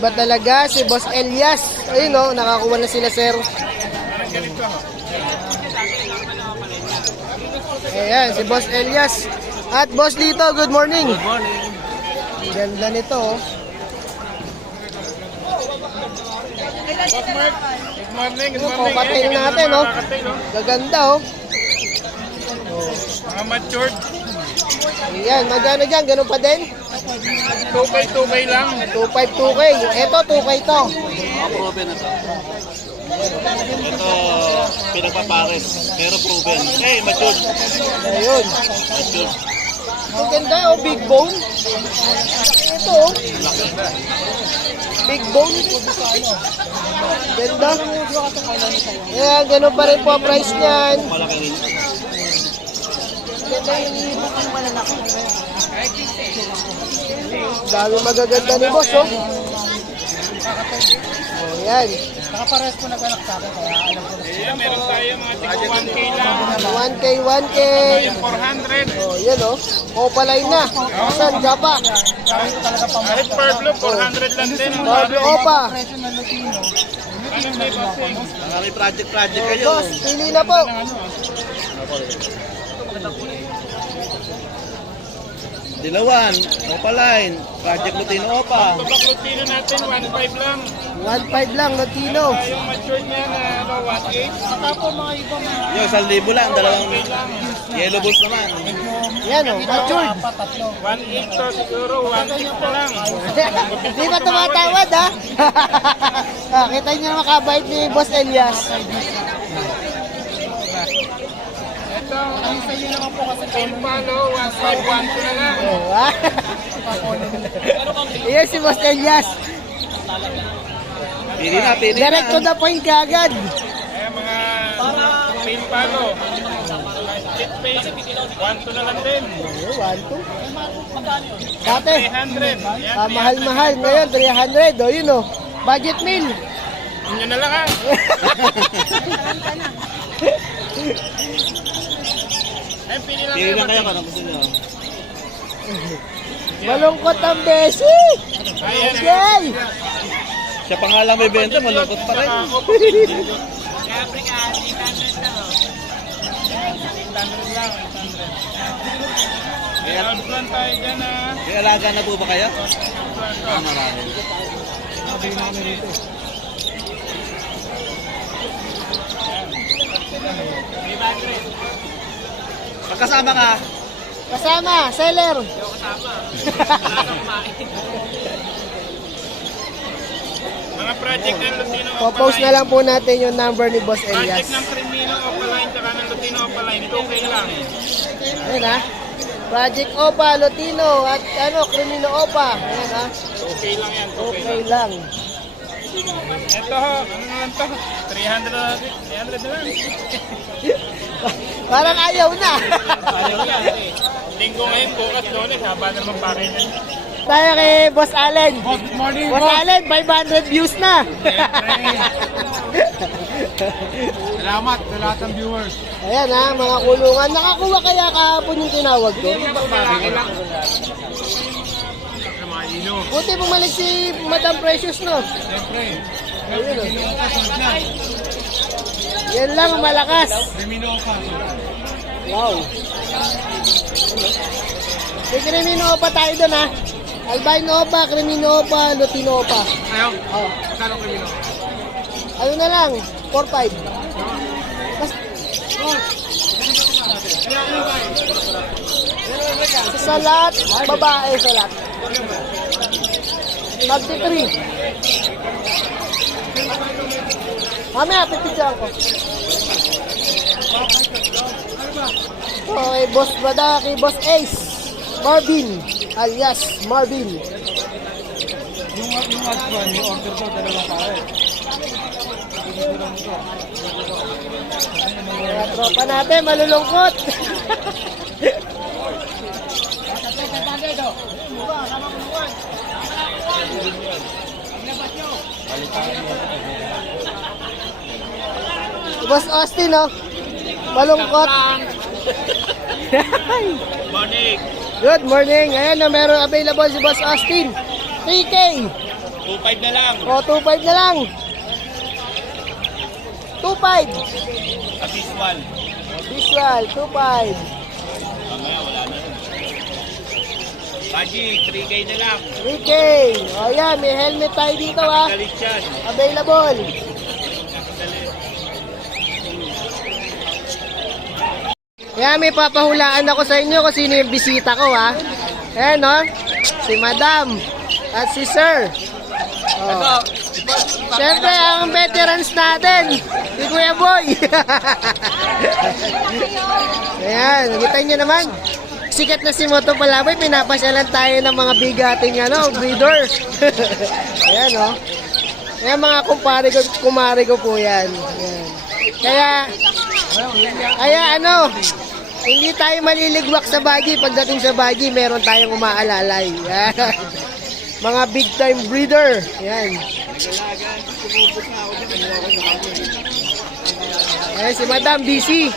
Iba talaga si Boss Elias. Ayun o, nakakuha na sila, sir. Ayan, si Boss Elias. At Boss Lito, good morning. Good morning. Ganda nito, oh. Good morning. Good morning. Papatayin natin, oh. Gaganda, oh. Mga matured. Ayan, magkano dyan? Ganun pa din? 2K lang. 2.5, 2K. Ito, 2K to. Proven na to. Ito, pinagpapares. Pero proven. Eh, matured. Ayun. Matured. Ang ganda, oh. Big bone. Ito, oh. Big bone. Ganda. Ayan, ganun pa rin po ang price niyan. Malaki rin. Ganda yung malalaki. Dami magaganda ni boss, oh. Ayan. Nakapares po nag-anak sa akin, kaya alam ko na. Ayan, meron tayo mga tigong 1K lang. 1K, 1K. Yung 400. Oh, yan, oh. Opaline na. Saan, Japa? Kaya ko talaga pang Kahit per blue, 400 lang din. Pablo Opa. presyo ng Lutino. Anong may bossing? Mga project kayo. Boss, pili na po. Dilawan, Opaline, Project Lutino Opa. Tubak Lutino natin, 1.5 lang. 1.5 lang, Latino. Yung matured niya na 1.8. Saka po mga iba mga Yung 1,000 lang, dalawang yellow bulls naman. Yan, oh. Matured. apat, tatlo. 1.8 to siguro, 1.6 na lang. Di ba tumatawad, ha? Ah, kita niyo naman kabait ni Boss Elias. Ito, Ang sa inyo naman po kasi Pale Palo, 1.5, 1.2 na lang. Oh, ah. Iyan si Boss Elias. Pili na. Direct to the point kagad. Ayan, mga Pale Palo. Chip face, 1.2 na lang din. Oh, 1, 2. Dati, 300. Ayan, mahal-mahal. Ngayon, 300. O, yun, oh. Budget meal. Yun na lang ha. Ayan, pili lang Pili lang kayo kayo. kung ano gusto nyo. Malungkot ang besi. Ayan, Yay! Siya pa nga lang may benta, malungkot pa rin. Kaya plan tayo dyan ha. May alaga na po ba kayo? Marami. Magkasama ka. Kasama, seller. Mga project ng Lutino Popost na lang po natin yung number ni Boss Elias. Project ng Crimino Opaline tsaka ng Lutino Opaline, 2K lang. Ayan, ha. Project Opa, Lutino, at Crimino Opa. Ayan, ha. Okay lang yan, 2K Okay lang. lang. Ito ho, ano na lang to? 300 na lang. 300 na lang. Parang ayaw na. Ayaw yan eh. Linggo ngayon, bukas Lunes, haba naman package. Tayo kay Boss Allen. Good morning, Boss Allen, 500 views na. Salamat sa lahat ng viewers. Ayan, ha, mga kulungan. Nakakuha kaya kahapon yung tinawag ko. Malaki lang. Mga ino. Buti bumalik si Madam Precious, no? Siyempre. Ayun, oh. Crimino ka, sunod na. Yan lang, malakas. Crimino ka. Wow. May Crimino pa tayo doon, ha? Albino pa, Crimino pa, Lutino pa. Ayaw. Oh. Kano Crimino? Ano na lang, 4-5. Mas, sa lahat, babae sa lahat. Magti-3. Mamaya, pipicturean ko. Okay, Boss Bada, kay Boss Ace. Marvin, alias Marvin. Yung ads one, yung order ko, dalawang pare. Mga tropa natin, malulungkot. Boss Austin, oh. Malungkot. Morning. Good morning. Ayan na, meron available si Boss Austin. 3K. 2.5 na lang. O, 2.5 na lang. 2.5. Sa visual. Visual, 2.5. Baji, 3K na lang. 3K. O yan, may helmet tayo dito ha. Galit yan. Available. Kaya may papahulaan ako sa inyo kung sino yung bisita ko ha. Ayan no, si Madam at si Sir. Oh. Siyempre ang veterans natin, si Kuya Boy. Ayan, nakita nyo naman. Sikat na si Moto Palaboy, pinapasyalan tayo ng mga bigating breeder. Ayan no. Ayan mga kumare ko po yan. Ayan. Kaya hindi tayo maliligwak sa bagi. Pagdating sa bagi, meron tayong umaalalay. Yan. Mga big time breeder. Yan. Ayan si Madam DC.